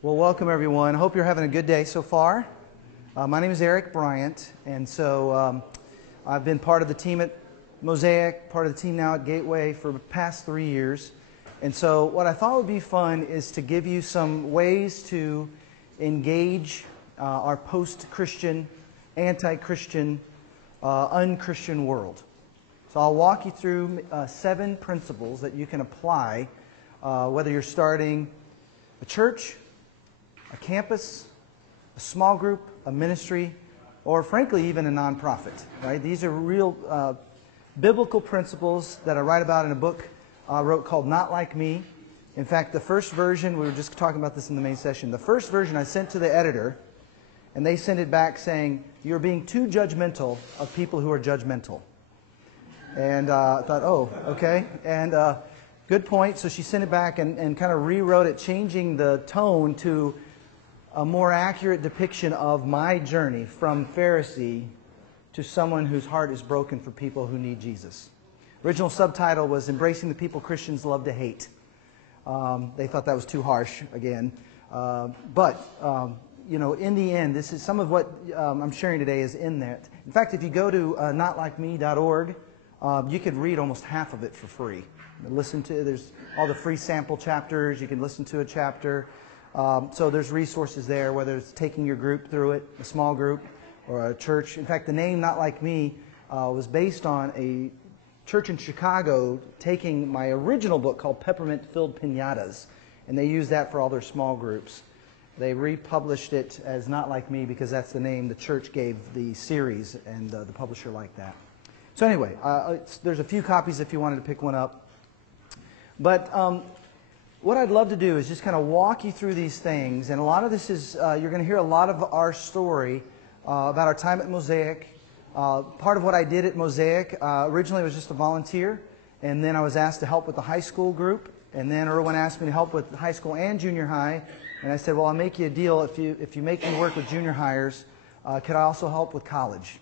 Well, welcome everyone. I hope you're having a good day so far. My name is Eric Bryant, and so I've been part of the team at Mosaic, part of the team now at Gateway for the past 3 years. And so what I thought would be fun is to give you some ways to engage our post-Christian, anti-Christian, unchristian world. So I'll walk you through 7 principles that you can apply whether you're starting a church, a campus, a small group, a ministry, or frankly even a nonprofit. Right? These are real biblical principles that I write about in a book I wrote called Not Like Me. In fact, the first version, we were just talking about this in the main session, the first version I sent to the editor, and they sent it back saying, "You're being too judgmental of people who are judgmental." And I thought, oh, okay. And good point. So she sent it back and kind of rewrote it, changing the tone to a more accurate depiction of my journey from Pharisee to someone whose heart is broken for people who need Jesus. Original subtitle was Embracing the People Christians Love to Hate. They thought that was too harsh again. You know, in the end, this is some of what I'm sharing today is in there. In fact, if you go to notlikeme.org, you could read almost half of it for free. There's all the free sample chapters. You can listen to a chapter. So there's resources there, whether it's taking your group through it, a small group, or a church. In fact, the name Not Like Me was based on a church in Chicago taking my original book called Peppermint-Filled Piñatas, and they used that for all their small groups. They republished it as Not Like Me because that's the name the church gave the series, and the publisher liked that. So anyway, there's a few copies if you wanted to pick one up. But what I'd love to do is just kind of walk you through these things, and a lot of this is, you're going to hear a lot of our story about our time at Mosaic. Part of what I did at Mosaic originally was just a volunteer, and then I was asked to help with the high school group, and then Erwin asked me to help with high school and junior high, and I said, well, I'll make you a deal. If you make me work with junior hires, could I also help with college?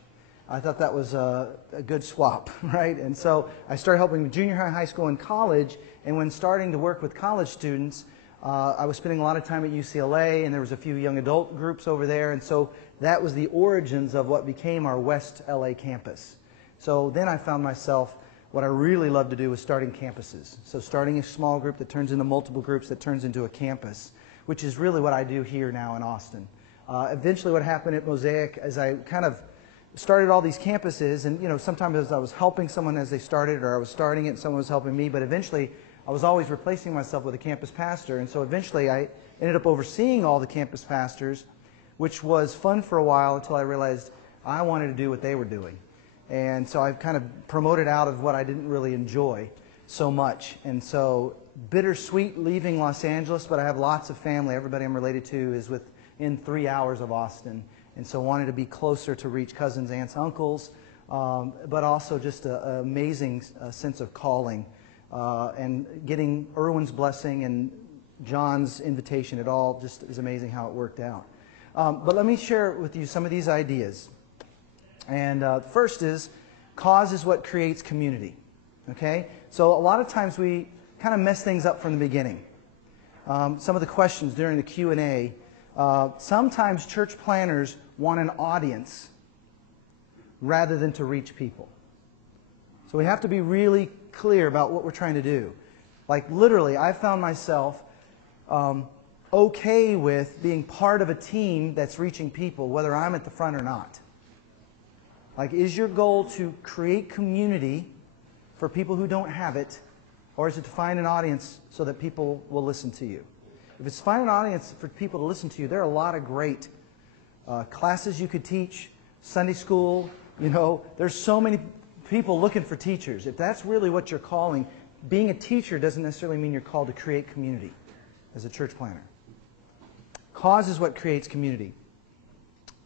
I thought that was a good swap, right? And so I started helping with junior high, high school, and college, and when starting to work with college students, I was spending a lot of time at UCLA, and there was a few young adult groups over there, and so that was the origins of what became our West LA campus. So then I found myself, what I really love to do is starting campuses. So starting a small group that turns into multiple groups that turns into a campus, which is really what I do here now in Austin. Eventually what happened at Mosaic is I kind of started all these campuses, and you know, sometimes I was helping someone as they started, or I was starting it and someone was helping me, but eventually I was always replacing myself with a campus pastor, and so eventually I ended up overseeing all the campus pastors, which was fun for a while until I realized I wanted to do what they were doing. And so I've kind of promoted out of what I didn't really enjoy so much. And so bittersweet leaving Los Angeles, but I have lots of family. Everybody I'm related to is within 3 hours of Austin. And so wanted to be closer to reach cousins, aunts, uncles, but also just an amazing sense of calling. And getting Erwin's blessing and John's invitation, it all just is amazing how it worked out. But let me share with you some of these ideas. And first is, cause is what creates community. Okay? So a lot of times we kind of mess things up from the beginning. Some of the questions during the Q&A, sometimes church planners want an audience rather than to reach people. So we have to be really clear about what we're trying to do. Like literally, I found myself okay with being part of a team that's reaching people, whether I'm at the front or not. Like, is your goal to create community for people who don't have it, or is it to find an audience so that people will listen to you? If it's to find an audience for people to listen to you, there are a lot of great classes you could teach, Sunday school, you know, there's so many people looking for teachers. If that's really what you're calling, being a teacher doesn't necessarily mean you're called to create community as a church planner. Cause is what creates community.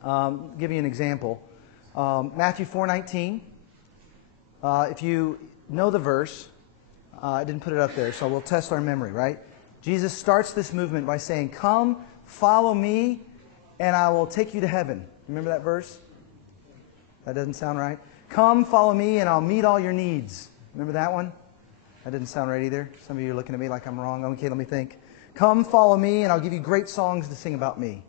Give you an example. Matthew 4:19. If you know the verse, I didn't put it up there, so we'll test our memory, right? Jesus starts this movement by saying, "Come, follow me, and I will take you to heaven." Remember that verse? That doesn't sound right. "Come, follow me, and I'll meet all your needs." Remember that one? That didn't sound right either. Some of you are looking at me like I'm wrong. Okay, let me think. Come follow me and I'll give you great songs to sing about me.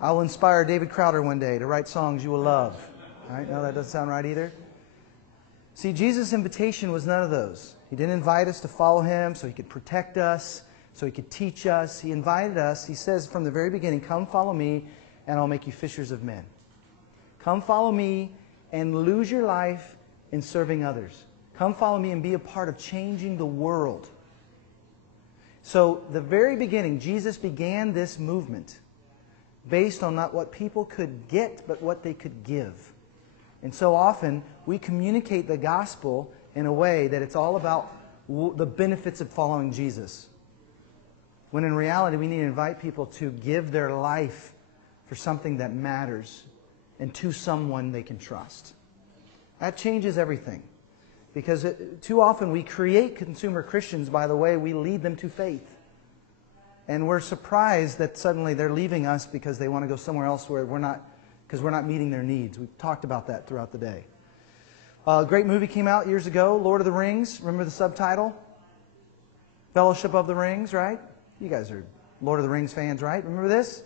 I will inspire David Crowder one day to write songs you will love. All right? No, that doesn't sound right either. See, Jesus' invitation was none of those. He didn't invite us to follow him so he could protect us, so he could teach us. He invited us, he says from the very beginning, come follow me and I'll make you fishers of men. Come follow me and lose your life in serving others. Come follow me and be a part of changing the world. So the very beginning, Jesus began this movement based on not what people could get, but what they could give. And so often, we communicate the gospel in a way that it's all about the benefits of following Jesus. When in reality, we need to invite people to give their life for something that matters and to someone they can trust. That changes everything. Because too often we create consumer Christians by the way we lead them to faith. And we're surprised that suddenly they're leaving us because they want to go somewhere else where because we're not meeting their needs. We've talked about that throughout the day. A great movie came out years ago, Lord of the Rings. Remember the subtitle? Fellowship of the Rings, right? You guys are Lord of the Rings fans, right? Remember this?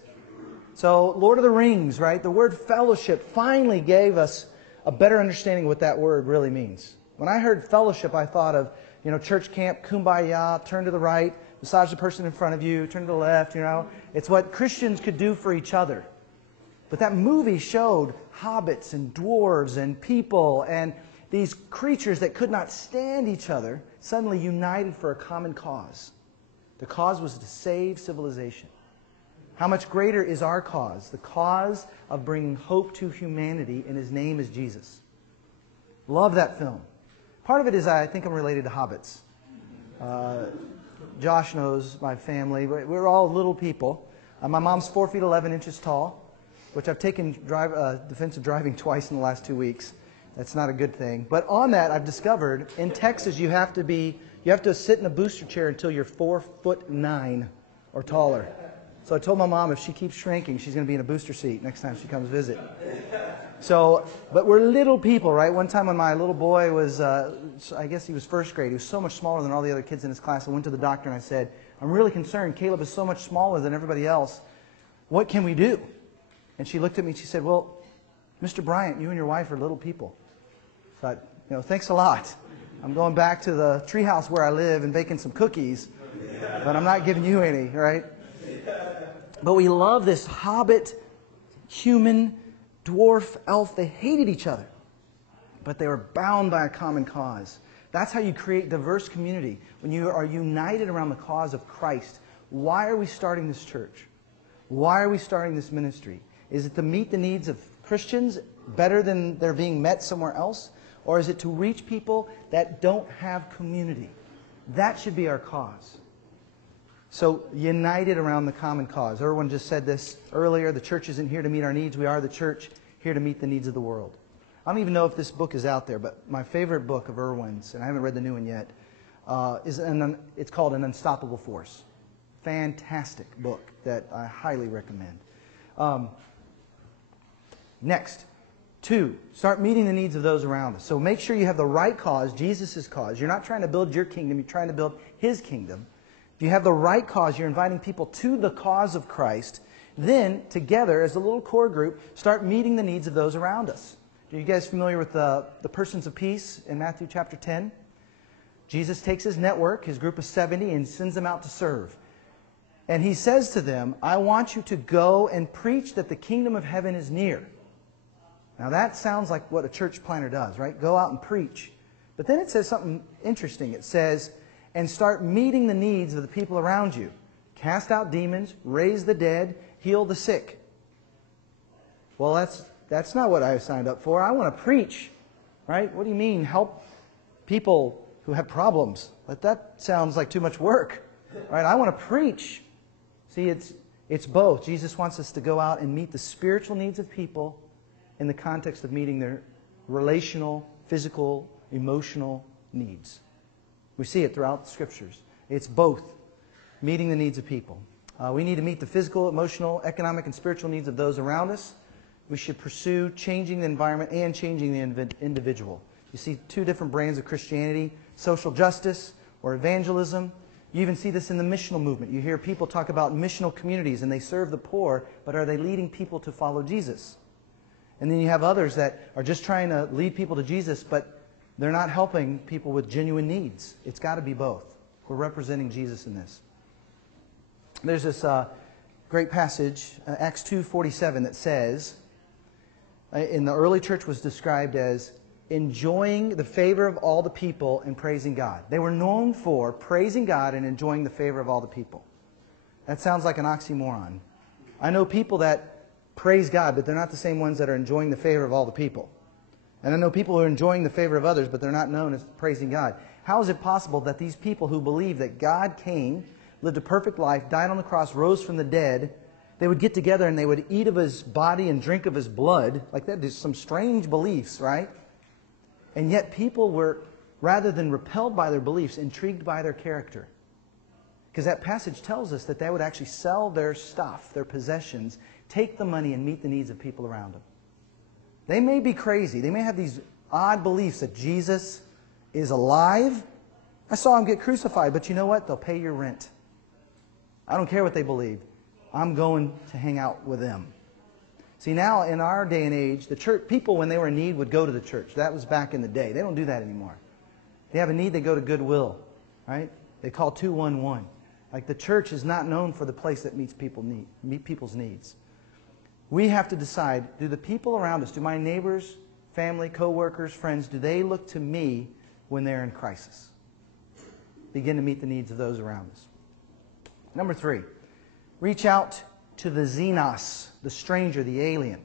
So, Lord of the Rings, right? The word fellowship finally gave us a better understanding of what that word really means. When I heard fellowship, I thought of, church camp, kumbaya, turn to the right, massage the person in front of you, turn to the left, It's what Christians could do for each other. But that movie showed hobbits and dwarves and people and these creatures that could not stand each other suddenly united for a common cause. The cause was to save civilization. How much greater is our cause? The cause of bringing hope to humanity, and his name is Jesus. Love that film. Part of it is I think I'm related to hobbits. Josh knows my family. We're all little people. My mom's 4 feet 11 inches tall, which I've taken defensive driving twice in the last 2 weeks. That's not a good thing. But on that, I've discovered in Texas you have to sit in a booster chair until you're 4'9" or taller. So I told my mom if she keeps shrinking, she's going to be in a booster seat next time she comes visit. But we're little people, right? One time when my little boy was, I guess he was first grade, he was so much smaller than all the other kids in his class. I went to the doctor and I said, I'm really concerned. Caleb is so much smaller than everybody else. What can we do? And she looked at me and she said, well, Mr. Bryant, you and your wife are little people. So I, thanks a lot. I'm going back to the treehouse where I live and baking some cookies, but I'm not giving you any, right? But we love this hobbit, human, dwarf, elf. They hated each other, but they were bound by a common cause. That's how you create diverse community, when you are united around the cause of Christ. Why are we starting this church? Why are we starting this ministry? Is it to meet the needs of Christians better than they're being met somewhere else? Or is it to reach people that don't have community? That should be our cause. So, united around the common cause. Erwin just said this earlier. The church isn't here to meet our needs. We are the church here to meet the needs of the world. I don't even know if this book is out there, but my favorite book of Erwin's, and I haven't read the new one yet, it's called An Unstoppable Force. Fantastic book that I highly recommend. Next, 2, start meeting the needs of those around us. So make sure you have the right cause, Jesus' cause. You're not trying to build your kingdom, you're trying to build his kingdom. If you have the right cause, you're inviting people to the cause of Christ. Then, together, as a little core group, start meeting the needs of those around us. Are you guys familiar with the persons of peace in Matthew chapter 10? Jesus takes his network, his group of 70, and sends them out to serve. And he says to them, I want you to go and preach that the kingdom of heaven is near. Now that sounds like what a church planner does, right? Go out and preach. But then it says something interesting. It says, and start meeting the needs of the people around you. Cast out demons, raise the dead, heal the sick. Well, that's not what I signed up for. I want to preach, right? What do you mean, help people who have problems? But that sounds like too much work, right? I want to preach. See, it's both. Jesus wants us to go out and meet the spiritual needs of people in the context of meeting their relational, physical, emotional needs. We see it throughout the Scriptures. It's both, meeting the needs of people. We need to meet the physical, emotional, economic, and spiritual needs of those around us. We should pursue changing the environment and changing the individual. You see 2 different brands of Christianity, social justice or evangelism. You even see this in the missional movement. You hear people talk about missional communities and they serve the poor, but are they leading people to follow Jesus? And then you have others that are just trying to lead people to Jesus, but they're not helping people with genuine needs. It's got to be both. We're representing Jesus in this. There's this great passage, Acts 2:47, that says, in the early church was described as enjoying the favor of all the people and praising God. They were known for praising God and enjoying the favor of all the people. That sounds like an oxymoron. I know people that praise God, but they're not the same ones that are enjoying the favor of all the people. And I know people who are enjoying the favor of others, but they're not known as praising God. How is it possible that these people who believe that God came, lived a perfect life, died on the cross, rose from the dead, they would get together and they would eat of His body and drink of His blood? Like that is some strange beliefs, right? And yet people were, rather than repelled by their beliefs, intrigued by their character. Because that passage tells us that they would actually sell their stuff, their possessions, take the money and meet the needs of people around them. They may be crazy. They may have these odd beliefs that Jesus is alive. I saw Him get crucified, but you know what? They'll pay your rent. I don't care what they believe. I'm going to hang out with them. See, now in our day and age, the church, people when they were in need would go to the church. That was back in the day. They don't do that anymore. They have a need, they go to Goodwill, right? They call 211. Like the church is not known for the place that meet people's needs. We have to decide, do the people around us, do my neighbors, family, co-workers, friends, do they look to me when they're in crisis? Begin to meet the needs of those around us. Number 3, reach out to the xenos, the stranger, the alien.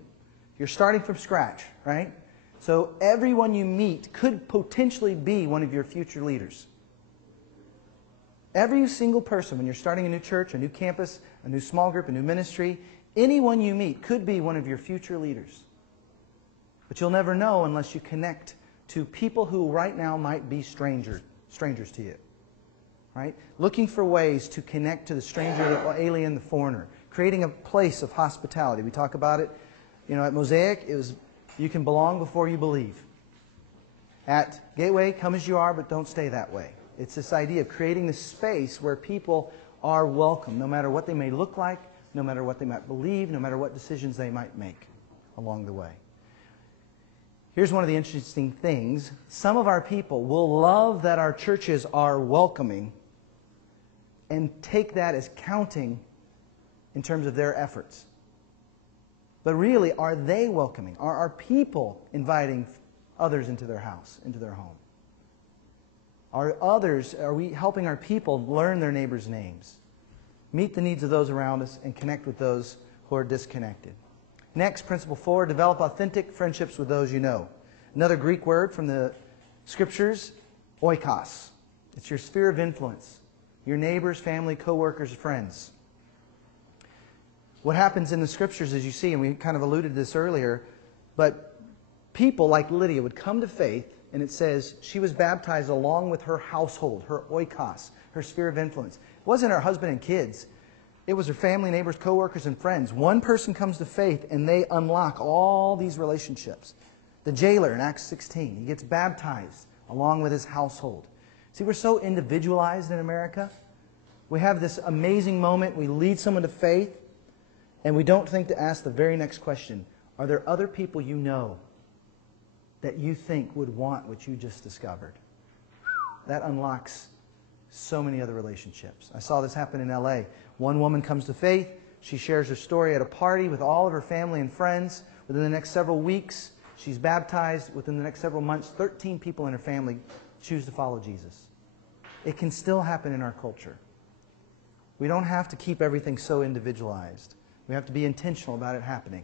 You're starting from scratch, right? So everyone you meet could potentially be one of your future leaders. Every single person, when you're starting a new church, a new campus, a new small group, a new ministry, anyone you meet could be one of your future leaders. But you'll never know unless you connect to people who right now might be strangers to you. Right? Looking for ways to connect to the stranger, the alien, the foreigner. Creating a place of hospitality. We talk about it, at Mosaic, it was you can belong before you believe. At Gateway, come as you are, but don't stay that way. It's this idea of creating this space where people are welcome, no matter what they may look like, no matter what they might believe, no matter what decisions they might make along the way. Here's one of the interesting things. Some of our people will love that our churches are welcoming and take that as counting in terms of their efforts. But really, are they welcoming? Are our people inviting others into their house, into their home? Are we helping our people learn their neighbors' names, meet the needs of those around us, and connect with those who are disconnected? Next, principle 4, develop authentic friendships with those you know. Another Greek word from the Scriptures, oikos. It's your sphere of influence, your neighbors, family, co-workers, friends. What happens in the Scriptures, as you see, and we kind of alluded to this earlier, but people like Lydia would come to faith, and it says she was baptized along with her household, her oikos, her sphere of influence. It wasn't her husband and kids. It was her family, neighbors, co-workers, and friends. One person comes to faith, and they unlock all these relationships. The jailer in Acts 16, he gets baptized along with his household. See, we're so individualized in America. We have this amazing moment. We lead someone to faith, and we don't think to ask the very next question. Are there other people you know that you think would want what you just discovered? That unlocks so many other relationships. I saw this happen in LA. One woman comes to faith. She shares her story at a party with all of her family and friends. Within the next several weeks, she's baptized. Within the next several months, 13 people in her family choose to follow Jesus. It can still happen in our culture. We don't have to keep everything so individualized. We have to be intentional about it happening.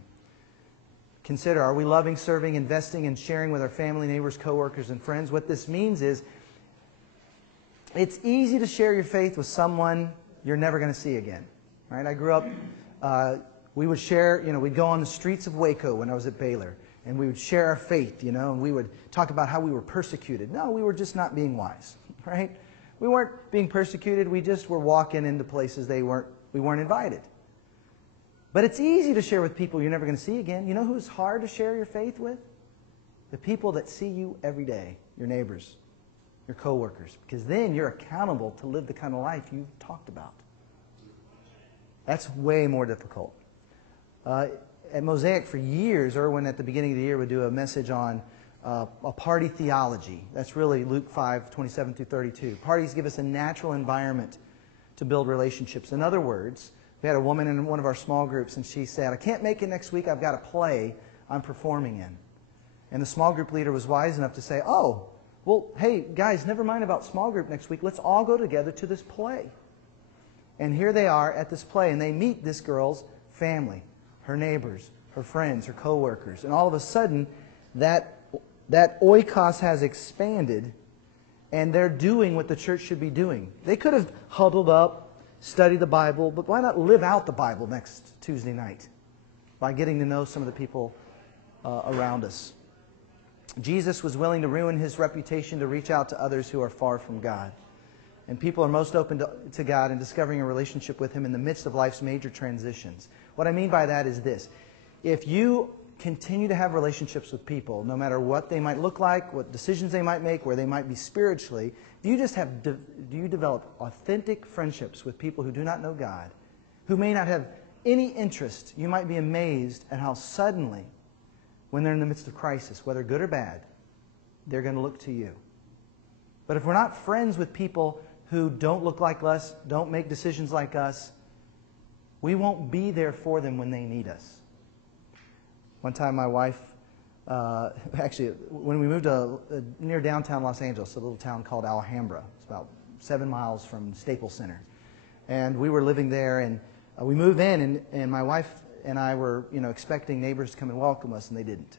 Consider, are we loving, serving, investing, and sharing with our family, neighbors, co-workers, and friends? What this means is it's easy to share your faith with someone you're never going to see again. Right? I grew up, we would share, we'd go on the streets of Waco when I was at Baylor, and we would share our faith, and we would talk about how we were persecuted. No, we were just not being wise, right? We weren't being persecuted. We just were walking into places we weren't invited. But it's easy to share with people you're never going to see again. You know who's hard to share your faith with? The people that see you every day, your neighbors. your coworkers, because then you're accountable to live the kind of life you've talked about. That's way more difficult. At Mosaic for years, Erwin at the beginning of the year would do a message on a party theology. That's really Luke 5:27 through 32. Parties give us a natural environment to build relationships. In other words, we had a woman in one of our small groups, and she said, I can't make it next week. I've got a play I'm performing in. And the small group leader was wise enough to say, oh, well, hey, guys, never mind about small group next week. Let's all go together to this play. And here they are at this play, and they meet this girl's family, her neighbors, her friends, her coworkers. And all of a sudden, that oikos has expanded, and they're doing what the church should be doing. They could have huddled up, studied the Bible, but why not live out the Bible next Tuesday night by getting to know some of the people around us? Jesus was willing to ruin his reputation to reach out to others who are far from God. And people are most open to God and discovering a relationship with him in the midst of life's major transitions. What I mean by that is this. If you continue to have relationships with people, no matter what they might look like, what decisions they might make, where they might be spiritually, do you develop authentic friendships with people who do not know God, who may not have any interest, you might be amazed at how suddenly, when they're in the midst of crisis, whether good or bad, they're going to look to you. But if we're not friends with people who don't look like us, don't make decisions like us, we won't be there for them when they need us. One time my wife, actually, when we moved to near downtown Los Angeles, a little town called Alhambra. It's about 7 miles from Staples Center. And we were living there, and we moved in, and my wife and I were expecting neighbors to come and welcome us, and they didn't.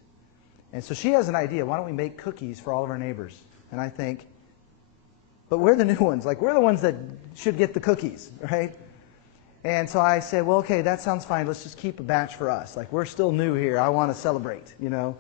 And so she has an idea. Why don't we make cookies for all of our neighbors? And I think, but we're the new ones. Like, we're the ones that should get the cookies, right? And so I said, well, okay, that sounds fine. Let's just keep a batch for us. Like, we're still new here. I want to celebrate, And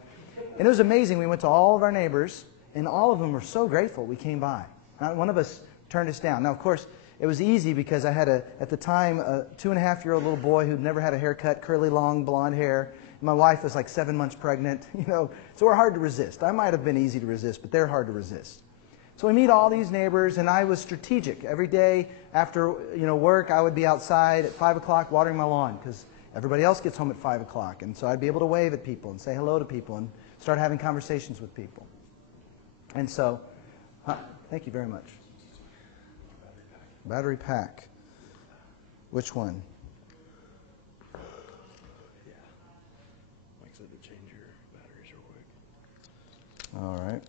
it was amazing. We went to all of our neighbors, and all of them were so grateful we came by. Not one of us turned us down. Now, of course, it was easy because I had, at the time, a 2.5-year-old little boy who'd never had a haircut, curly, long, blonde hair. My wife was like 7 months pregnant, So we're hard to resist. I might have been easy to resist, but they're hard to resist. So we meet all these neighbors, and I was strategic. Every day after work, I would be outside at 5 o'clock watering my lawn because everybody else gets home at 5 o'clock. And so I'd be able to wave at people and say hello to people and start having conversations with people. And so, thank you very much. Battery pack. Which one? Yeah. Mike said to change your batteries real quick. All right.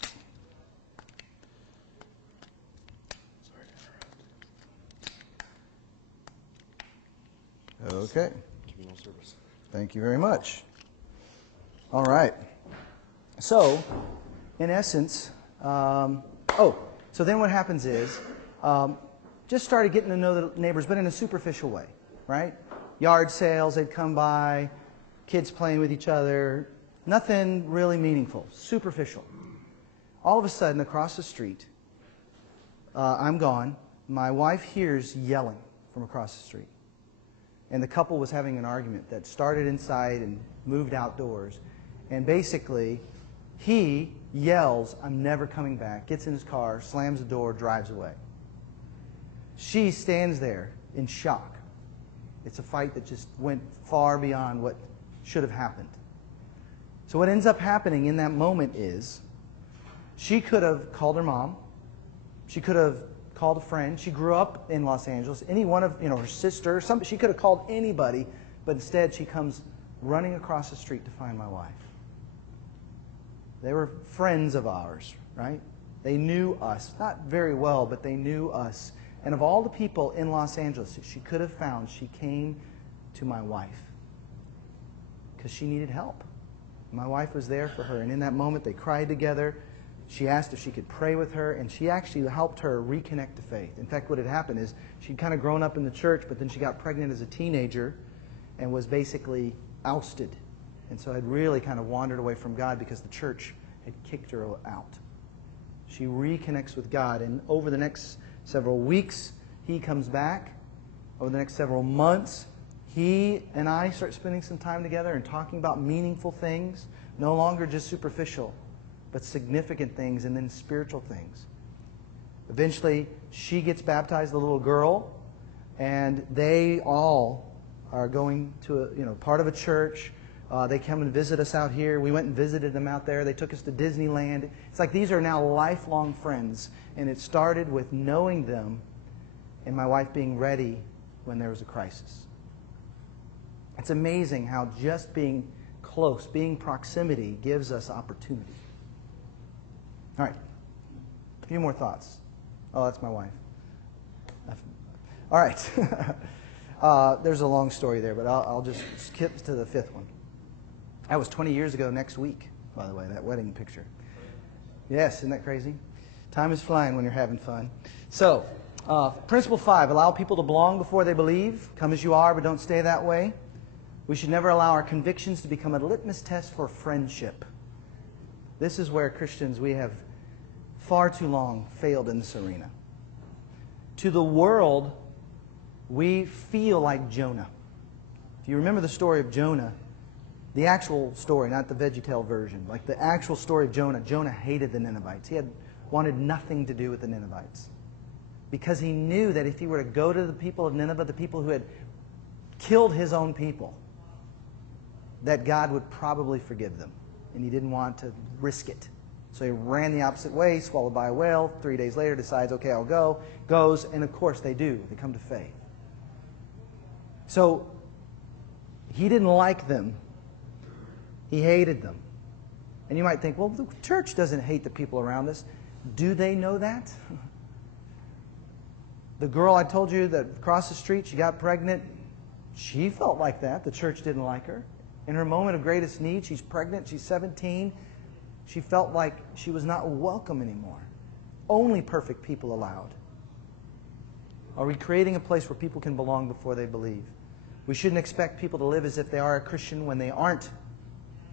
Sorry to interrupt. Okay. Communal service. Thank you very much. All right. So, in essence, so then what happens is, just started getting to know the neighbors, but in a superficial way, right? Yard sales, they'd come by, kids playing with each other, nothing really meaningful, superficial. All of a sudden, across the street, I'm gone. My wife hears yelling from across the street. And the couple was having an argument that started inside and moved outdoors. And basically, he yells, I'm never coming back, gets in his car, slams the door, drives away. She stands there in shock. It's a fight that just went far beyond what should have happened. So what ends up happening in that moment is she could have called her mom. She could have called a friend. She grew up in Los Angeles. Any one of, her sister, she could have called anybody, but instead she comes running across the street to find my wife. They were friends of ours, right? They knew us. Not very well, but they knew us. And of all the people in Los Angeles that she could have found, she came to my wife because she needed help. My wife was there for her, and in that moment they cried together. She asked if she could pray with her, and she actually helped her reconnect to faith. In fact, what had happened is she'd kind of grown up in the church, but then she got pregnant as a teenager and was basically ousted. And so had really kind of wandered away from God because the church had kicked her out. She reconnects with God, and over the next several weeks, he comes back. Over the next several months, he and I start spending some time together and talking about meaningful things, no longer just superficial, but significant things and then spiritual things. Eventually, she gets baptized, the little girl, and they all are going to part of a church. They come and visit us out here. We went and visited them out there. They took us to Disneyland. It's like these are now lifelong friends, and it started with knowing them and my wife being ready when there was a crisis. It's amazing how just being close, being proximity, gives us opportunity. All right, a few more thoughts. Oh, that's my wife. All right. There's a long story there, but I'll just skip to the fifth one. That was 20 years ago next week, by the way, that wedding picture. Yes, isn't that crazy? Time is flying when you're having fun. So, principle 5, allow people to belong before they believe. Come as you are, but don't stay that way. We should never allow our convictions to become a litmus test for friendship. This is where Christians, we have far too long failed in this arena. To the world, we feel like Jonah. If you remember the story of Jonah, the actual story, not the VeggieTale version, like the actual story of Jonah, Jonah hated the Ninevites. He wanted nothing to do with the Ninevites. Because he knew that if he were to go to the people of Nineveh, the people who had killed his own people, that God would probably forgive them. And he didn't want to risk it. So he ran the opposite way, swallowed by a whale. 3 days later decides, okay, I'll go. Goes, and of course they do. They come to faith. So he didn't like them. He hated them. And you might think, well, the church doesn't hate the people around us. Do they know that? The girl I told you that across the street, she got pregnant, she felt like that. The church didn't like her. In her moment of greatest need, she's pregnant, she's 17. She felt like she was not welcome anymore. Only perfect people allowed. Are we creating a place where people can belong before they believe? We shouldn't expect people to live as if they are a Christian when they aren't,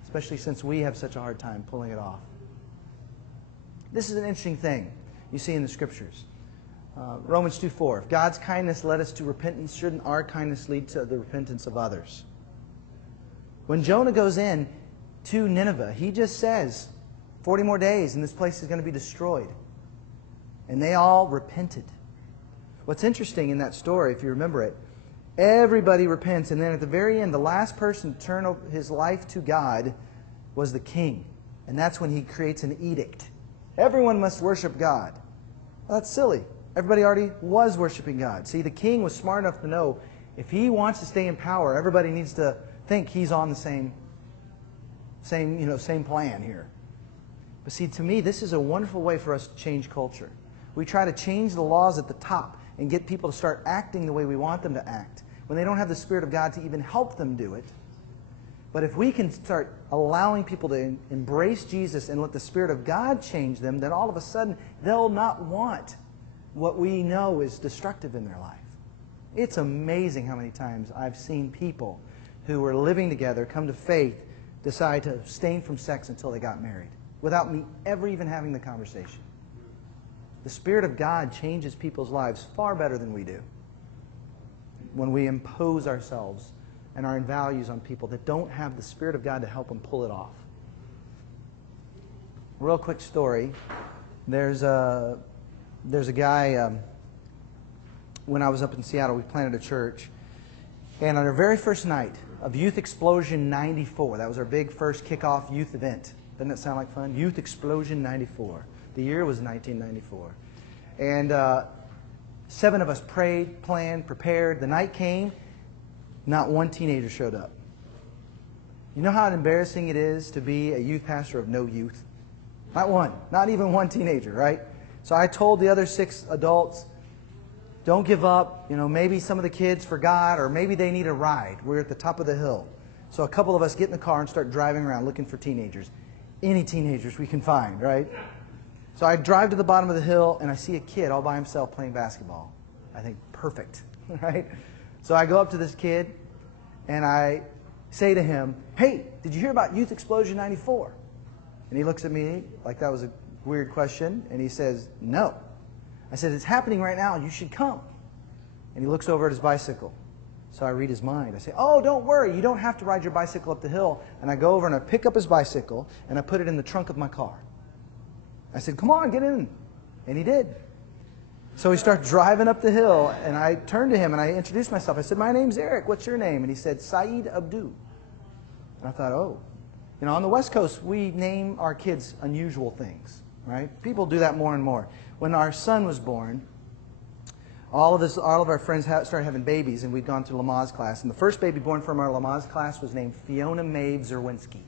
especially since we have such a hard time pulling it off. This is an interesting thing you see in the Scriptures. Romans 2:4. If God's kindness led us to repentance, shouldn't our kindness lead to the repentance of others? When Jonah goes in to Nineveh, he just says, 40 more days and this place is going to be destroyed. And they all repented. What's interesting in that story, if you remember it, everybody repents, and then at the very end, the last person to turn his life to God was the king. And that's when he creates an edict. Everyone must worship God. Well, that's silly. Everybody already was worshiping God. See, the king was smart enough to know if he wants to stay in power, everybody needs to think he's on the same plan here. But see, to me, this is a wonderful way for us to change culture. We try to change the laws at the top and get people to start acting the way we want them to act, when they don't have the Spirit of God to even help them do it. But if we can start allowing people to embrace Jesus and let the Spirit of God change them, then all of a sudden they'll not want what we know is destructive in their life. It's amazing how many times I've seen people who were living together come to faith, decide to abstain from sex until they got married, without me ever even having the conversation. The Spirit of God changes people's lives far better than we do when we impose ourselves and our values on people that don't have the Spirit of God to help them pull it off. Real quick story. There's a guy, when I was up in Seattle, we planted a church. And on our very first night of Youth Explosion 94, that was our big first kickoff youth event. Doesn't that sound like fun? Youth Explosion 94. The year was 1994. And 7 of us prayed, planned, prepared. The night came, not one teenager showed up. You know how embarrassing it is to be a youth pastor of no youth? Not one. Not even one teenager, right? So I told the other 6 adults, don't give up. Maybe some of the kids forgot, or maybe they need a ride. We're at the top of the hill. So a couple of us get in the car and start driving around looking for teenagers. Any teenagers we can find, right? So I drive to the bottom of the hill, and I see a kid all by himself playing basketball. I think, perfect, right? So I go up to this kid, and I say to him, hey, did you hear about Youth Explosion 94? And he looks at me like that was a weird question, and he says, no. I said, it's happening right now. You should come. And he looks over at his bicycle. So I read his mind. I say, oh, don't worry. You don't have to ride your bicycle up the hill. And I go over and I pick up his bicycle, and I put it in the trunk of my car. I said, come on, get in. And he did. So we start driving up the hill, and I turned to him and I introduced myself. I said, "My name's Eric. What's your name?" And he said, "Saeed Abdu." And I thought, oh. On the West Coast, we name our kids unusual things, right? People do that more and more. When our son was born, all of our friends started having babies, and we'd gone to Lamaze class. And the first baby born from our Lamaze class was named Fiona Maeve Zerwinski.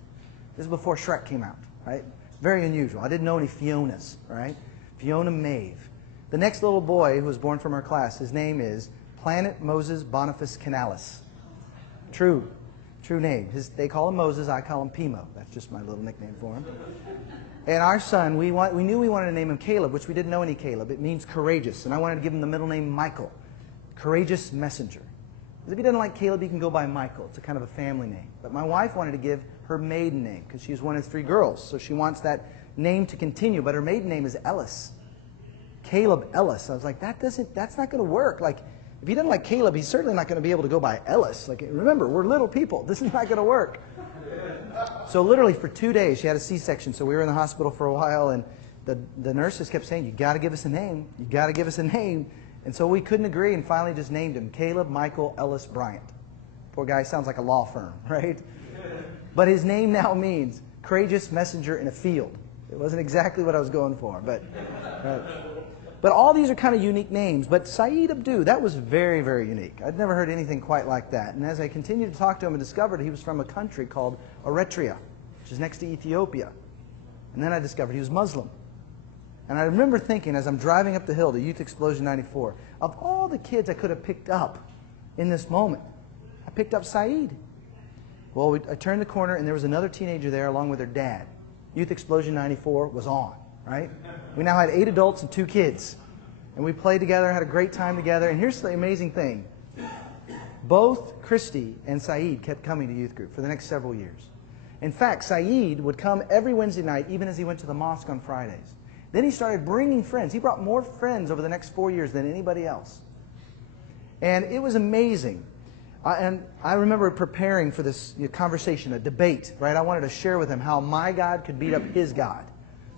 This is before Shrek came out, right? Very unusual. I didn't know any Fionas, right? Fiona Maeve. The next little boy who was born from our class, his name is Planet Moses Boniface Canalis. True name. They call him Moses, I call him Pimo. That's just my little nickname for him. And our son, we knew we wanted to name him Caleb, which we didn't know any Caleb. It means courageous. And I wanted to give him the middle name Michael, courageous messenger. Because if he doesn't like Caleb, he can go by Michael. It's a kind of a family name. But my wife wanted to give her maiden name because she's one of 3 girls. So she wants that name to continue. But her maiden name is Ellis. Caleb Ellis. I was like, that's not going to work. Like, if he doesn't like Caleb, he's certainly not going to be able to go by Ellis. Like, remember, we're little people. This is not going to work. So literally for 2 days, she had a C-section. So we were in the hospital for a while, and the nurses kept saying, "You got to give us a name. You got to give us a name." And so we couldn't agree, and finally just named him Caleb Michael Ellis Bryant. Poor guy sounds like a law firm, right? But his name now means courageous messenger in a field. It wasn't exactly what I was going for, but all these are kind of unique names. But Saeed Abdu, that was very, very unique. I'd never heard anything quite like that. And as I continued to talk to him, I discovered he was from a country called Eritrea, which is next to Ethiopia. And then I discovered he was Muslim. And I remember thinking, as I'm driving up the hill to Youth Explosion 94, of all the kids I could have picked up in this moment, I picked up Saeed. Well, I turned the corner, and there was another teenager there along with her dad. Youth Explosion 94 was on, right? We now had 8 adults and 2 kids. And we played together, had a great time together. And here's the amazing thing. Both Christy and Saeed kept coming to youth group for the next several years. In fact, Saeed would come every Wednesday night, even as he went to the mosque on Fridays. Then he started bringing friends. He brought more friends over the next 4 years than anybody else. And it was amazing. And I remember preparing for this conversation, a debate, right? I wanted to share with him how my God could beat up his God,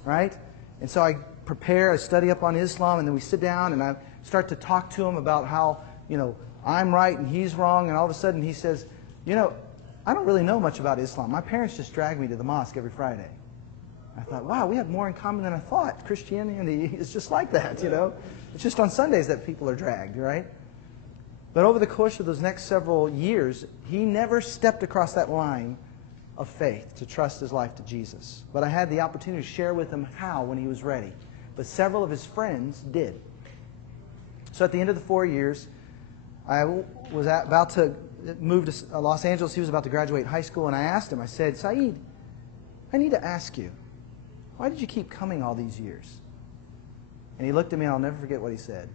right? And so I prepare, I study up on Islam, and then we sit down and I start to talk to him about how, I'm right and he's wrong. And all of a sudden he says, I don't really know much about Islam. My parents just drag me to the mosque every Friday. I thought, wow, we have more in common than I thought. Christianity is just like that, It's just on Sundays that people are dragged, right? But over the course of those next several years, he never stepped across that line of faith to trust his life to Jesus. But I had the opportunity to share with him how when he was ready. But several of his friends did. So at the end of the 4 years, I was about to move to Los Angeles. He was about to graduate high school, and I asked him, I said, "Saeed, I need to ask you, why did you keep coming all these years?" And he looked at me, and I'll never forget what he said.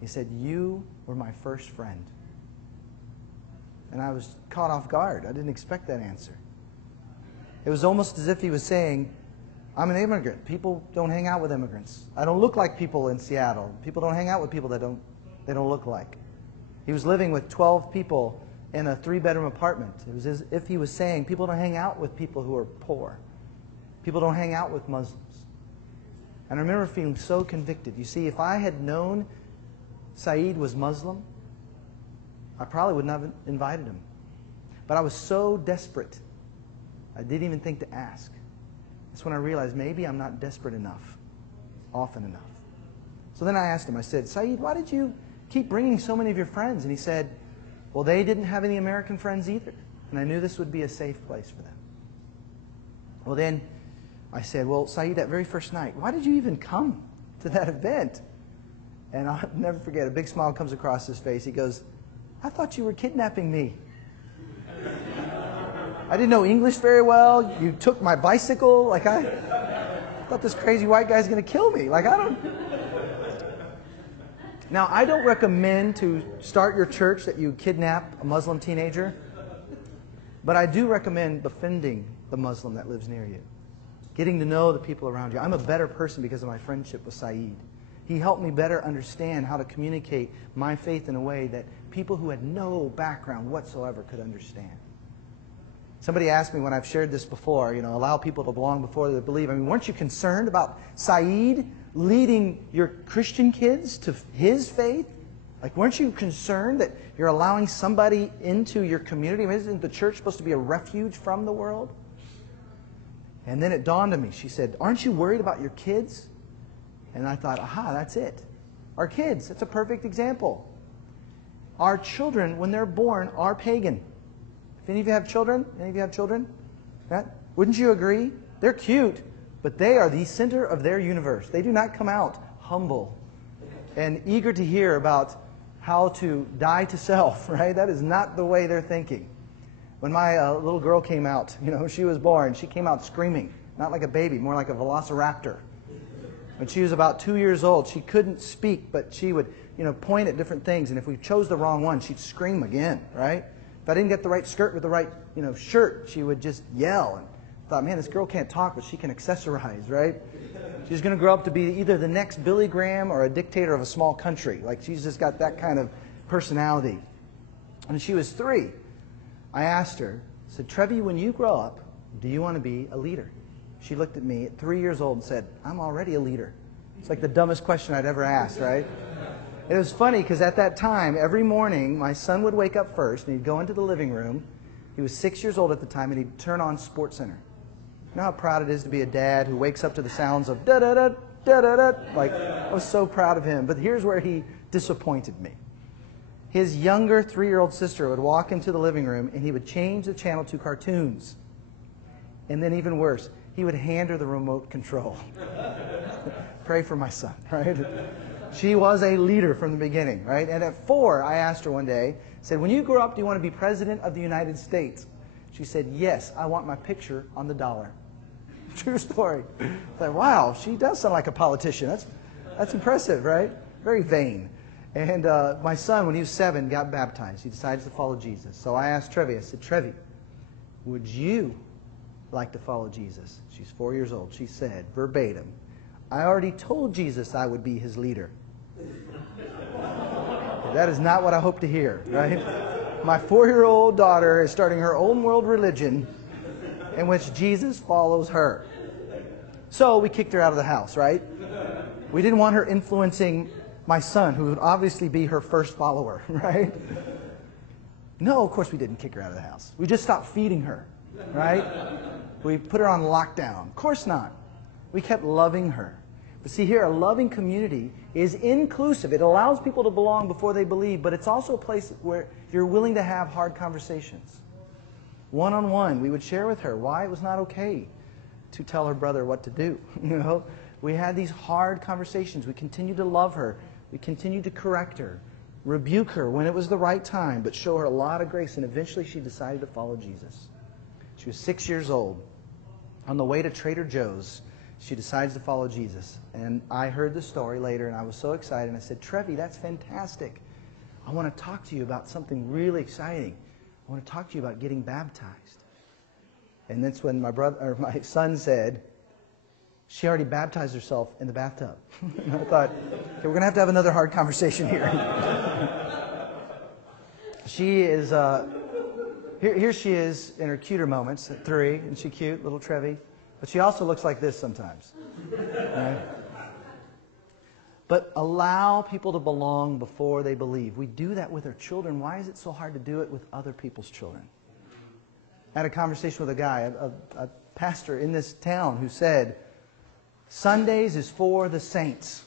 He said, "You were my first friend." And I was caught off guard. I didn't expect that answer. It was almost as if he was saying, "I'm an immigrant. People don't hang out with immigrants. I don't look like people in Seattle. People don't hang out with people they don't look like." He was living with 12 people in a 3-bedroom apartment. It was as if he was saying, people don't hang out with people who are poor. People don't hang out with Muslims. And I remember feeling so convicted. You see, if I had known Saeed was Muslim, I probably would not have invited him. But I was so desperate, I didn't even think to ask. That's when I realized maybe I'm not desperate enough, often enough. So then I asked him, I said, "Saeed, why did you keep bringing so many of your friends?" And he said, "Well, they didn't have any American friends either. And I knew this would be a safe place for them." Well, then I said, "Well, Saeed, that very first night, why did you even come to that event?" And I'll never forget, a big smile comes across his face. He goes, "I thought you were kidnapping me. I didn't know English very well. You took my bicycle. I thought this crazy white guy's going to kill me. Now, I don't recommend to start your church that you kidnap a Muslim teenager, but I do recommend befriending the Muslim that lives near you, getting to know the people around you. I'm a better person because of my friendship with Saeed. He helped me better understand how to communicate my faith in a way that people who had no background whatsoever could understand. Somebody asked me when I've shared this before, allow people to belong before they believe. I mean, weren't you concerned about Saeed leading your Christian kids to his faith? Like, weren't you concerned that you're allowing somebody into your community? I mean, isn't the church supposed to be a refuge from the world? And then it dawned on me. She said, aren't you worried about your kids? And I thought, aha, that's it. Our kids, that's a perfect example. Our children, when they're born, are pagan. If any of you have children, wouldn't you agree? They're cute, but they are the center of their universe. They do not come out humble and eager to hear about how to die to self, right? That is not the way they're thinking. When my little girl came out, she was born, she came out screaming, not like a baby, more like a velociraptor. When she was about 2 years old, she couldn't speak, but she would, point at different things, and if we chose the wrong one, she'd scream again, right? If I didn't get the right skirt with the right, shirt, she would just yell. And I thought, man, this girl can't talk, but she can accessorize, right? She's going to grow up to be either the next Billy Graham or a dictator of a small country. Like, she's just got that kind of personality. When she was 3, I asked her, I said, Trevi, when you grow up, do you want to be a leader? She looked at me at 3 years old and said, I'm already a leader. It's like the dumbest question I'd ever asked, right? It was funny because at that time, every morning, my son would wake up first and he'd go into the living room. He was 6 years old at the time, and he'd turn on SportsCenter. You know how proud it is to be a dad who wakes up to the sounds of da-da-da, da-da-da? Like, I was so proud of him. But here's where he disappointed me. His younger 3-year-old sister would walk into the living room, and he would change the channel to cartoons. And then even worse, he would hand her the remote control. Pray for my son, right? She was a leader from the beginning, right? And at 4, I asked her one day, said, when you grow up, do you want to be president of the United States? She said, yes, I want my picture on the dollar. True story. I thought, wow, she does sound like a politician. That's impressive, right? Very vain. And my son, when he was 7, got baptized. He decided to follow Jesus. So I asked Trevi, I said, Trevi, would you like to follow Jesus? She's 4 years old. She said, verbatim, I already told Jesus I would be his leader. That is not what I hope to hear, right? My 4-year-old daughter is starting her own world religion in which Jesus follows her. So we kicked her out of the house, right? We didn't want her influencing my son, who would obviously be her first follower, right? No, of course we didn't kick her out of the house. We just stopped feeding her, right? We put her on lockdown. Of course not. We kept loving her. But see here, a loving community is inclusive. It allows people to belong before they believe, but it's also a place where you're willing to have hard conversations. One-on-one, we would share with her why it was not okay to tell her brother what to do. We had these hard conversations. We continued to love her. We continued to correct her, rebuke her when it was the right time, but show her a lot of grace, and eventually she decided to follow Jesus. She was 6 years old. On the way to Trader Joe's, she decides to follow Jesus. And I heard the story later, and I was so excited. And I said, Trevi, that's fantastic. I want to talk to you about something really exciting. I want to talk to you about getting baptized. And that's when my son said, she already baptized herself in the bathtub. And I thought, okay, we're going to have another hard conversation here. She is, here she is in her cuter moments at 3. Isn't she cute, little Trevi? But she also looks like this sometimes. Right? But allow people to belong before they believe. We do that with our children. Why is it so hard to do it with other people's children? I had a conversation with a guy, a pastor in this town, who said, Sundays is for the saints.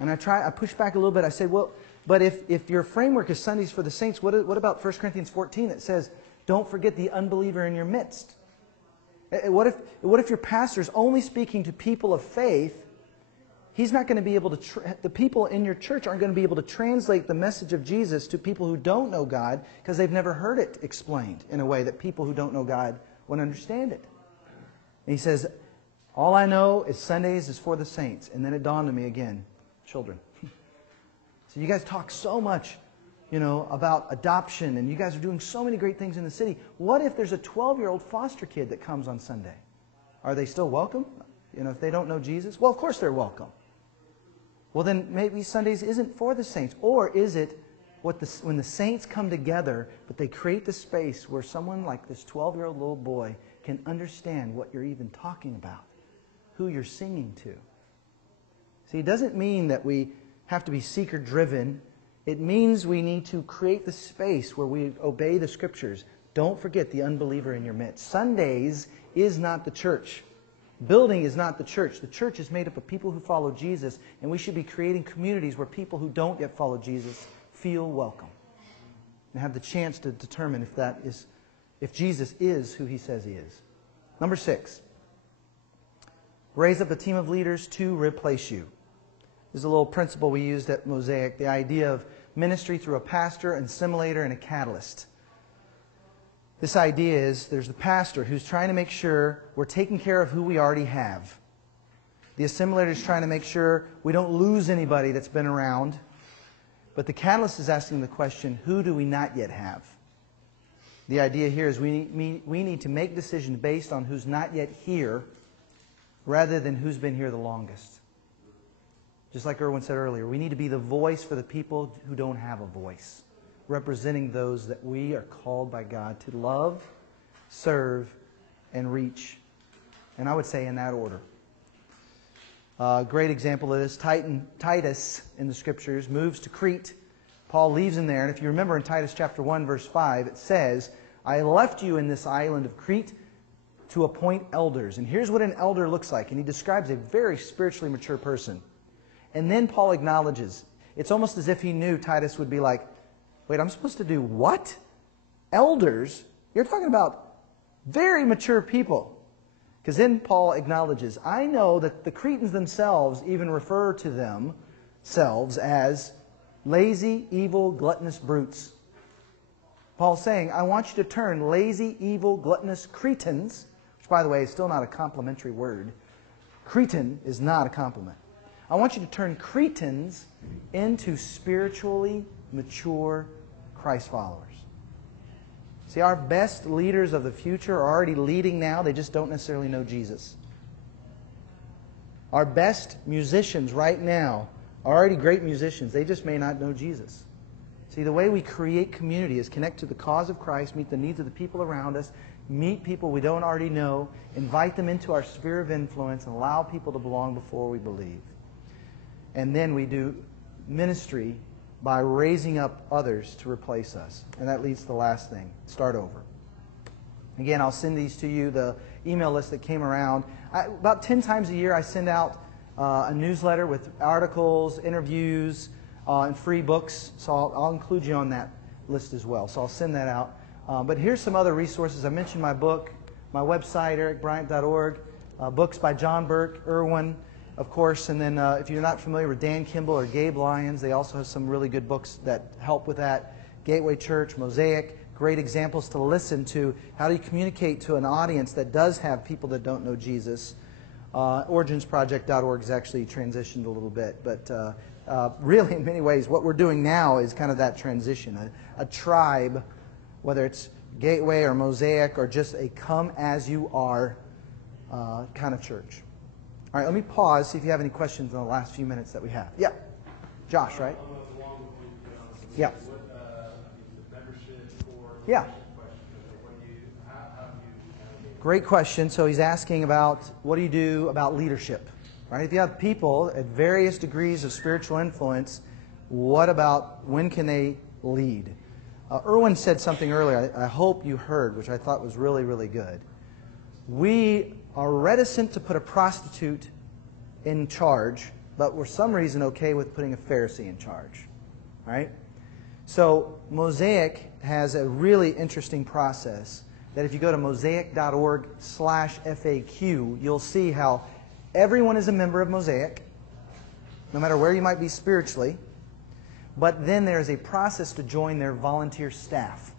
And I pushed back a little bit. I said, well, but if your framework is Sundays for the saints, what about 1 Corinthians 14 that says, don't forget the unbeliever in your midst? What if your pastor's only speaking to people of faith? He's not going to be able to, the people in your church aren't going to be able to translate the message of Jesus to people who don't know God because they've never heard it explained in a way that people who don't know God would understand it. And he says, all I know is Sundays is for the saints. And then it dawned on me again, children. So you guys talk so much, about adoption, and you guys are doing so many great things in the city. What if there's a 12-year-old foster kid that comes on Sunday? Are they still welcome? If they don't know Jesus? Well, of course they're welcome. Well, then maybe Sundays isn't for the saints. Or is it when the saints come together, but they create the space where someone like this 12-year-old little boy can understand what you're even talking about? who you're singing to. See, it doesn't mean that we have to be seeker-driven. It means we need to create the space where we obey the Scriptures. Don't forget the unbeliever in your midst. Sundays is not the church. Building is not the church. The church is made up of people who follow Jesus, and we should be creating communities where people who don't yet follow Jesus feel welcome and have the chance to determine if Jesus is who He says He is. Number 6, raise up a team of leaders to replace you. This is a little principle we used at Mosaic, the idea of ministry through a pastor, an assimilator, and a catalyst. This idea is there's the pastor who's trying to make sure we're taking care of who we already have. The assimilator is trying to make sure we don't lose anybody that's been around. But the catalyst is asking the question, who do we not yet have? The idea here is we need to make decisions based on who's not yet here rather than who's been here the longest. Just like Erwin said earlier, we need to be the voice for the people who don't have a voice, representing those that we are called by God to love, serve, and reach. And I would say in that order. A great example of this, Titus in the Scriptures moves to Crete. Paul leaves him there. And if you remember in Titus chapter 1, verse 5, it says, I left you in this island of Crete to appoint elders. And here's what an elder looks like. And he describes a very spiritually mature person. And then Paul acknowledges, it's almost as if he knew Titus would be like, wait, I'm supposed to do what? Elders? You're talking about very mature people. Because then Paul acknowledges, I know that the Cretans themselves even refer to themselves as lazy, evil, gluttonous brutes. Paul's saying, I want you to turn lazy, evil, gluttonous Cretans, which by the way is still not a complimentary word. Cretan is not a compliment. I want you to turn Cretans into spiritually mature Christ followers. See, our best leaders of the future are already leading now. They just don't necessarily know Jesus. Our best musicians right now are already great musicians. They just may not know Jesus. See, the way we create community is connect to the cause of Christ, meet the needs of the people around us, meet people we don't already know, invite them into our sphere of influence, and allow people to belong before we believe. And then we do ministry by raising up others to replace us. And that leads to the last thing. Start over. Again, I'll send these to you, the email list that came around. About 10 times a year I send out a newsletter with articles, interviews, and free books. So I'll include you on that list as well. So I'll send that out. But here's some other resources. I mentioned my book, my website, ericbryant.org, books by John Burke, Erwin, of course, and then if you're not familiar with Dan Kimball or Gabe Lyons, they also have some really good books that help with that. Gateway Church, Mosaic, great examples to listen to. How do you communicate to an audience that does have people that don't know Jesus? Originsproject.org has actually transitioned a little bit, but really in many ways what we're doing now is kind of that transition, a tribe, whether it's Gateway or Mosaic or just a come as you are kind of church. All right, let me pause, see if you have any questions in the last few minutes that we have. Yeah. Josh, right? Yeah. Yeah. Great question. So he's asking about what do you do about leadership? Right? If you have people at various degrees of spiritual influence, what about when can they lead? Erwin said something earlier, I hope you heard, which I thought was really, really good. We are reticent to put a prostitute in charge, but we're for some reason okay with putting a Pharisee in charge. Right? So Mosaic has a really interesting process that if you go to mosaic.org/FAQ, you'll see how everyone is a member of Mosaic, no matter where you might be spiritually, but then there's a process to join their volunteer staff.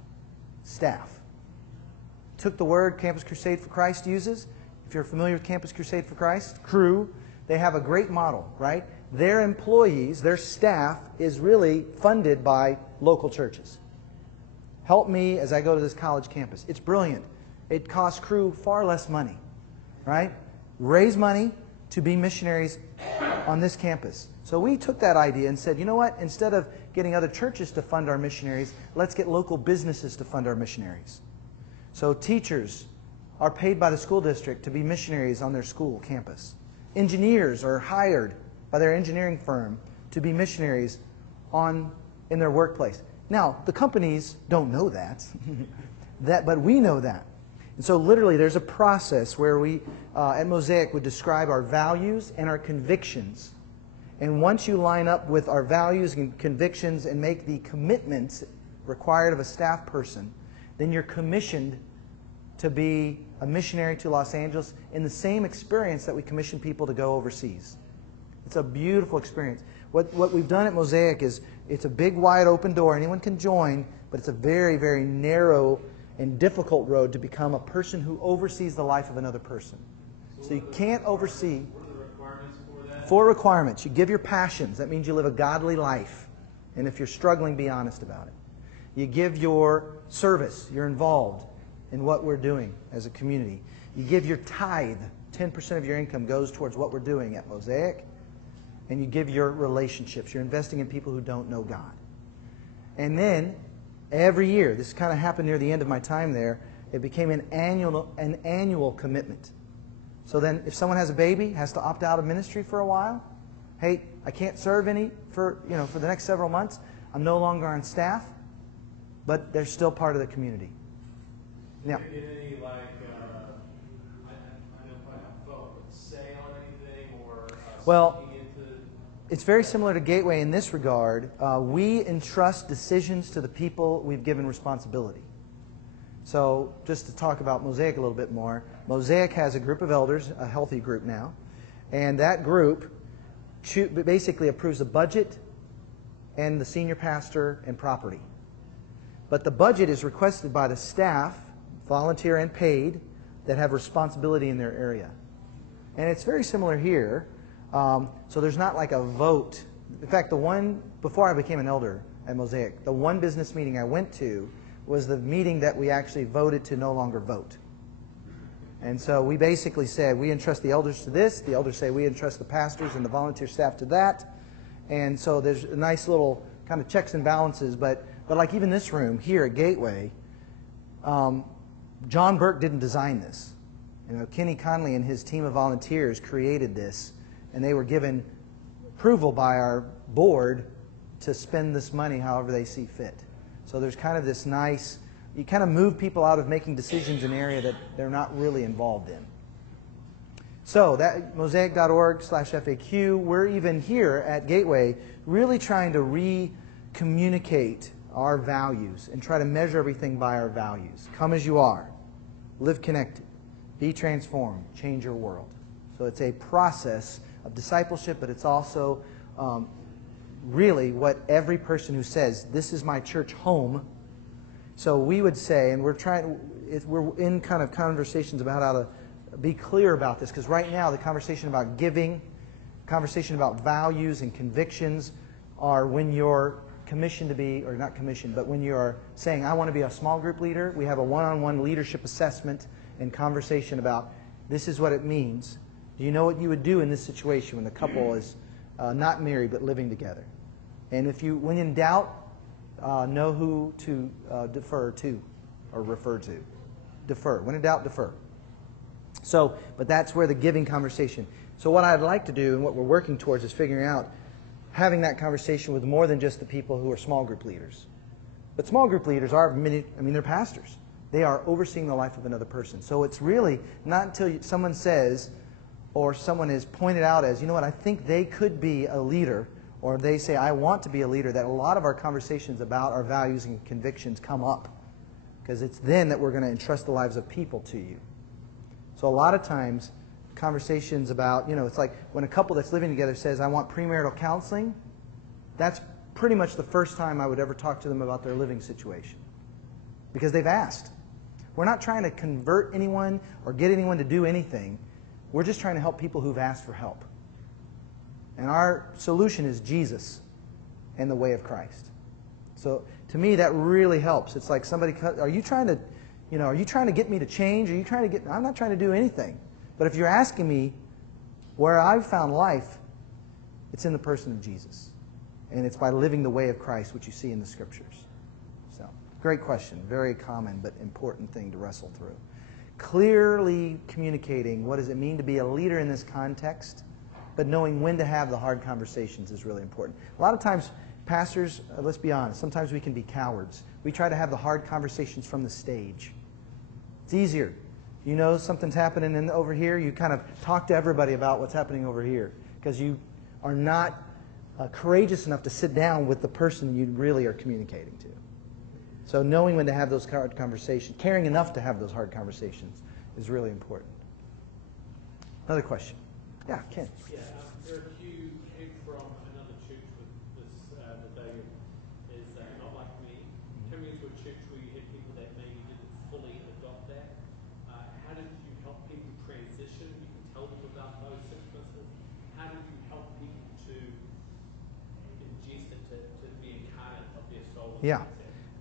Took the word Campus Crusade for Christ uses. If you're familiar with Campus Crusade for Christ, Cru, they have a great model, right? Their employees, their staff, is really funded by local churches. Help me as I go to this college campus. It's brilliant. It costs Cru far less money, right? Raise money to be missionaries on this campus. So we took that idea and said, you know what? Instead of getting other churches to fund our missionaries, let's get local businesses to fund our missionaries. So teachers are paid by the school district to be missionaries on their school campus. engineers are hired by their engineering firm to be missionaries in their workplace. Now, the companies don't know that, but we know that. And so literally there's a process where we at Mosaic would describe our values and our convictions. And once you line up with our values and convictions and make the commitments required of a staff person, then you're commissioned to be a missionary to Los Angeles in the same experience that we commission people to go overseas. It's a beautiful experience. What we've done at Mosaic is it's a big, wide open door. Anyone can join, but it's a very, very narrow and difficult road to become a person who oversees the life of another person. So you can't oversee. What are the requirements for that? 4 requirements. You give your passions. That means you live a godly life. And if you're struggling, be honest about it. You give your service. You're involved in what we're doing as a community. You give your tithe. 10% of your income goes towards what we're doing at Mosaic. And you give your relationships. You're investing in people who don't know God. And then, every year, this kind of happened near the end of my time there, it became an annual commitment. So then if someone has a baby, has to opt out of ministry for a while, hey, I can't serve any for the next several months. I'm no longer on staff, but they're still part of the community. Now, Do you get any, like, I know probably not vote, but say on anything or well, speaking into... it's very similar to Gateway in this regard. We entrust decisions to the people we've given responsibility. So just to talk about Mosaic a little bit more, Mosaic has a group of elders, a healthy group now, and that group basically approves the budget and the senior pastor and property. But the budget is requested by the staff, volunteer and paid, that have responsibility in their area. And it's very similar here. So there's not like a vote. In fact, before I became an elder at Mosaic, the one business meeting I went to was the meeting that we actually voted to no longer vote. And so we basically said, we entrust the elders to this. The elders say we entrust the pastors and the volunteer staff to that. And so there's a nice little kind of checks and balances. But like even this room here at Gateway, John Burke didn't design this. Kenny Conley and his team of volunteers created this. And they were given approval by our board to spend this money however they see fit. So there's kind of this nice, you kind of move people out of making decisions in an area that they're not really involved in. So that mosaic.org/FAQ, we're even here at Gateway really trying to re-communicate our values and try to measure everything by our values. Come as you are, live connected, be transformed, change your world. So it's a process of discipleship, but it's also really what every person who says, this is my church home. So we would say, and we're in kind of conversations about how to be clear about this, because right now the conversation about giving, conversation about values and convictions are when you're commissioned to be, or not commissioned, but when you're saying, I want to be a small group leader, we have a one-on-one leadership assessment and conversation about this is what it means. Do you know what you would do in this situation when the couple is not married but living together? And when in doubt, know who to defer to or refer to. Defer. When in doubt, defer. So, but that's where the giving conversation. So what I'd like to do and what we're working towards is figuring out having that conversation with more than just the people who are small group leaders. But small group leaders they're pastors. They are overseeing the life of another person. So it's really not until someone says, or someone is pointed out as, you know what, I think they could be a leader, or they say, I want to be a leader, that a lot of our conversations about our values and convictions come up. Because it's then that we're going to entrust the lives of people to you. So a lot of times, conversations about, it's like when a couple that's living together says, I want premarital counseling, that's pretty much the first time I would ever talk to them about their living situation. Because they've asked. We're not trying to convert anyone or get anyone to do anything. We're just trying to help people who've asked for help. And our solution is Jesus and the way of Christ. So to me, that really helps. It's like somebody, are you trying to get me to change? I'm not trying to do anything. But if you're asking me where I've found life, it's in the person of Jesus. And it's by living the way of Christ, which you see in the Scriptures. So, great question. Very common but important thing to wrestle through. clearly communicating what does it mean to be a leader in this context, but knowing when to have the hard conversations is really important. A lot of times, pastors, let's be honest, sometimes we can be cowards. We try to have the hard conversations from the stage. It's easier. You know something's happening over here, you kind of talk to everybody about what's happening over here because you are not courageous enough to sit down with the person you really are communicating to. So knowing when to have those hard conversations, caring enough to have those hard conversations is really important. Another question. Yeah, Ken. Yeah, Eric, you came from another church with this, the day is not like me. Coming into a church where you had people that maybe didn't fully adopt that, how did you help people transition? You can tell them about those circumstances. How did you help people to ingest it, to be incarnate of their soul? Yeah.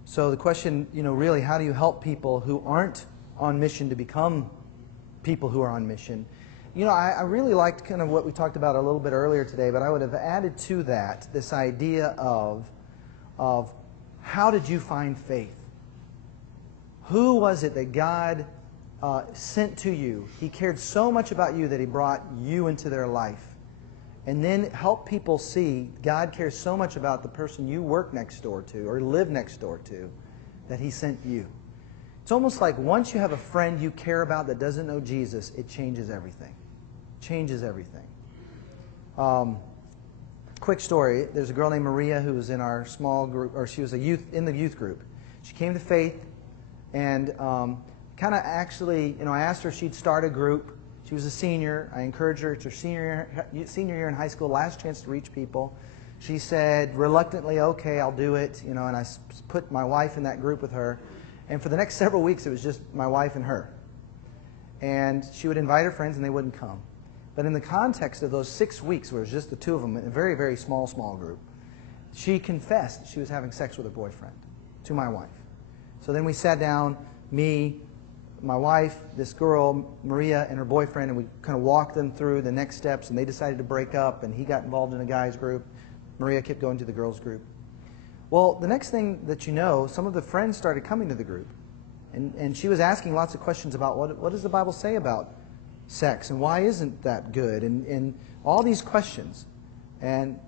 So the question, really, how do you help people who aren't on mission to become people who are on mission? I really liked kind of what we talked about a little bit earlier today, but I would have added to that this idea of how did you find faith? Who was it that God sent to you? He cared so much about you that He brought you into their life. And then help people see God cares so much about the person you work next door to or live next door to that He sent you. It's almost like once you have a friend you care about that doesn't know Jesus, it changes everything. Changes everything. Quick story. There's a girl named Maria who was in our small group, or she was in the youth group. She came to faith and kind of actually, I asked her if she'd start a group. She was a senior. I encouraged her. It's her senior year in high school, last chance to reach people. She said reluctantly, okay, I'll do it. And I put my wife in that group with her. And for the next several weeks, it was just my wife and her. And she would invite her friends, and they wouldn't come. But in the context of those 6 weeks, where it was just the two of them in a very, very small group, she confessed she was having sex with her boyfriend to my wife. So then we sat down, me, my wife, this girl, Maria, and her boyfriend, and we kind of walked them through the next steps, and they decided to break up, and he got involved in a guy's group. Maria kept going to the girls' group. Well, the next thing that you know, some of the friends started coming to the group, and she was asking lots of questions about what does the Bible say about sex, and why isn't that good, and all these questions. And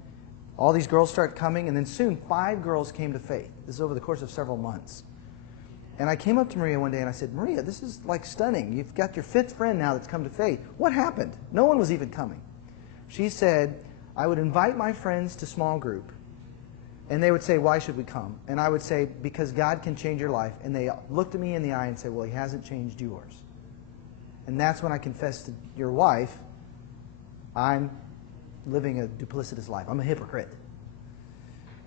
all these girls started coming, and then soon 5 girls came to faith. This is over the course of several months. And I came up to Maria one day and I said, Maria, this is like stunning. You've got your 5th friend now that's come to faith. What happened? No one was even coming. She said, I would invite my friends to small group, and they would say, why should we come? And I would say, because God can change your life. And they looked at me in the eye and said, well, He hasn't changed yours. And that's when I confessed to your wife, I'm living a duplicitous life. I'm a hypocrite.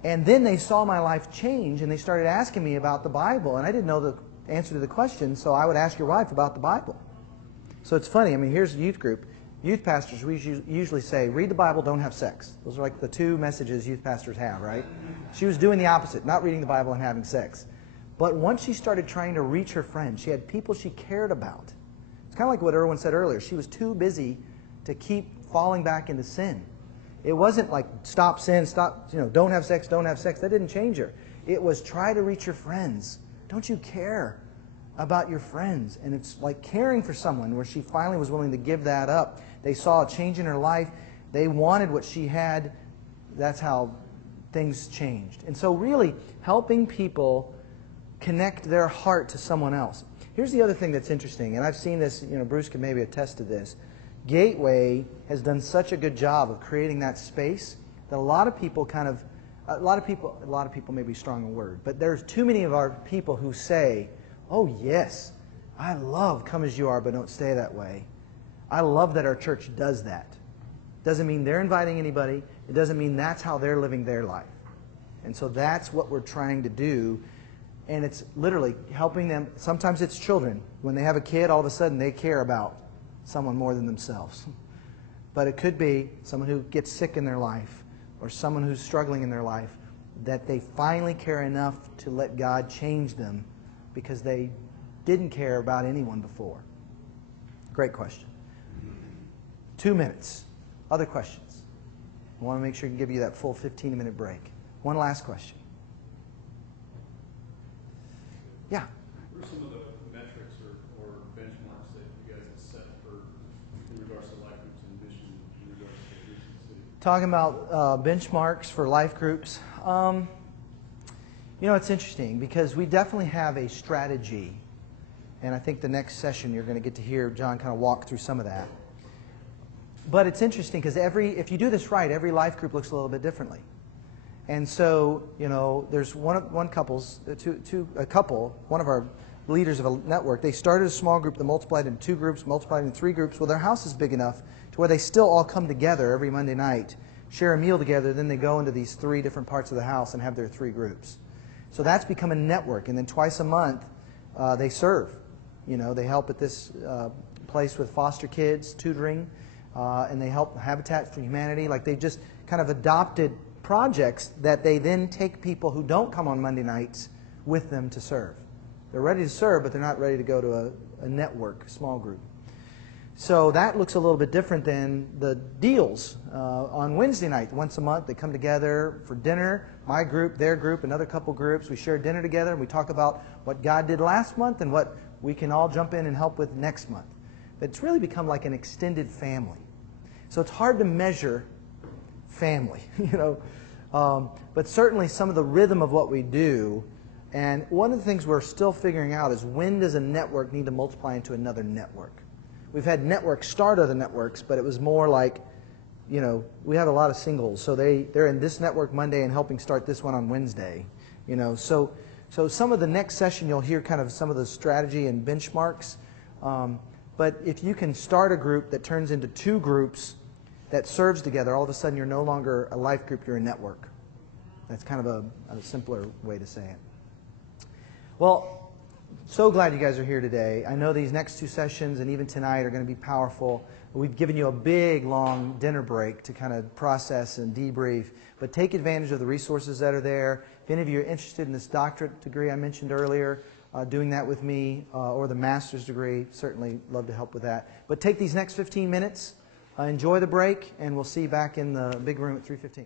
And then they saw my life change, and they started asking me about the Bible. And I didn't know the answer to the question, so I would ask your wife about the Bible. So it's funny. I mean, here's a youth group. Youth pastors, we usually say, read the Bible, don't have sex. Those are like the 2 messages youth pastors have, right? She was doing the opposite, not reading the Bible and having sex. But once she started trying to reach her friends, she had people she cared about. It's kind of like what Erwin said earlier. She was too busy to keep falling back into sin. It wasn't like stop sin, don't have sex, don't have sex. That didn't change her. It was try to reach your friends. Don't you care about your friends? And it's like caring for someone where she finally was willing to give that up. They saw a change in her life. They wanted what she had. That's how things changed. And so really helping people connect their heart to someone else. Here's the other thing that's interesting, and I've seen this, Bruce can maybe attest to this. Gateway has done such a good job of creating that space that a lot of people may be strong in word, but there's too many of our people who say, oh yes, I love come as you are, but don't stay that way. I love that our church does that. Doesn't mean they're inviting anybody. It doesn't mean that's how they're living their life. And so that's what we're trying to do. And it's literally helping them. Sometimes it's children. When they have a kid, all of a sudden they care about someone more than themselves. But it could be someone who gets sick in their life or someone who's struggling in their life that they finally care enough to let God change them because they didn't care about anyone before. Great question. 2 minutes. Other questions? I want to make sure I can give you that full 15-minute break. One last question. Yeah. What are some of the metrics or benchmarks talking about benchmarks for life groups. You know, it's interesting because we definitely have a strategy, and I think the next session you're going to get to hear John kind of walk through some of that. But it's interesting because if you do this right, every life group looks a little bit differently. And so, you know, there's one couple, one of our leaders of a network, they started a small group that multiplied into 2 groups, multiplied into 3 groups. Well, their house is big enough to where they still all come together every Monday night, share a meal together, then they go into these 3 different parts of the house and have their 3 groups. So that's become a network, and then twice a month they serve. You know, they help at this place with foster kids, tutoring, and they help Habitat for Humanity. Like, they just kind of adopted projects that they then take people who don't come on Monday nights with them to serve. They're ready to serve, but they're not ready to go to a network, small group. So that looks a little bit different than the deals on Wednesday night. Once a month, they come together for dinner, my group, their group, another couple groups. We share dinner together, and we talk about what God did last month and what we can all jump in and help with next month. It's really become like an extended family. So it's hard to measure family, you know. But certainly some of the rhythm of what we do, and one of the things we're still figuring out is when does a network need to multiply into another network? We've had networks start other networks, but it was more like, you know, we have a lot of singles, so they're in this network Monday and helping start this one on Wednesday, you know. So some of the next session you'll hear kind of some of the strategy and benchmarks. But if you can start a group that turns into 2 groups that serves together, all of a sudden you're no longer a life group, you're a network. That's kind of a simpler way to say it. Well, so glad you guys are here today. I know these next 2 sessions and even tonight are going to be powerful. We've given you a big, long dinner break to kind of process and debrief, but take advantage of the resources that are there. If any of you are interested in this doctorate degree I mentioned earlier, doing that with me, or the master's degree, certainly love to help with that. But take these next 15 minutes, enjoy the break, and we'll see you back in the big room at 3:15.